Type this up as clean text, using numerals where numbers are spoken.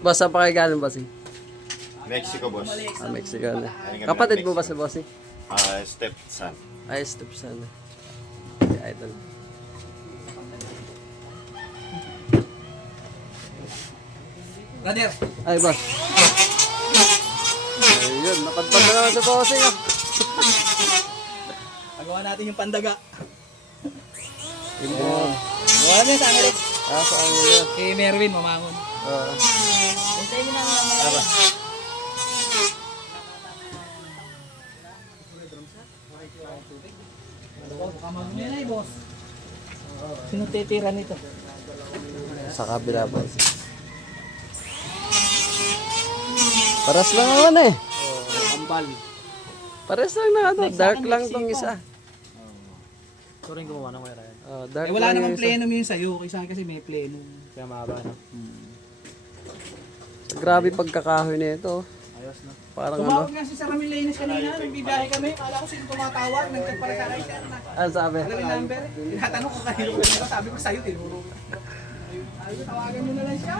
Boss, saan pa kayo galing, bossing? Mexico, boss. Ah, Mexican. Kapatid mo ba si bossing? Stepson. Ay, stepson. Si Idol. Brother, Ay, boss. Ayun, napadpad na naman sa bossing. Ah. magawa natin yung pandaga. Import. Gawa natin sa Angeles. Ah, saan yun? Kay Merwin, mamangon. Oo. Baka mag-ulan ay, boss. Sino titira nito? Sa kabila, boss. Paras lang naman eh. Kambal. Pares lang na ano. Dark lang tong isa. Ito rin gumawa ng wire yan. Oh, dark Eh, wala lang namang yung isa. plenum yun sa'yo. Kaysa kasi may plenum. Kaya mahaba na. Grabe pagkakahoy na ito. Ayos na. Parang ano. Tumawag nga si Sarah Milenes kanina. Nagbibiyahe kami. Kala ko sino tumatawag. Nagtag para sa akin. Sir, na. Ano sabi? Alam yung number. Tinatanong ko kanino kanino. Sabi ko sa'yo. Tinuro. Sabi ko tawagan mo na lang siya.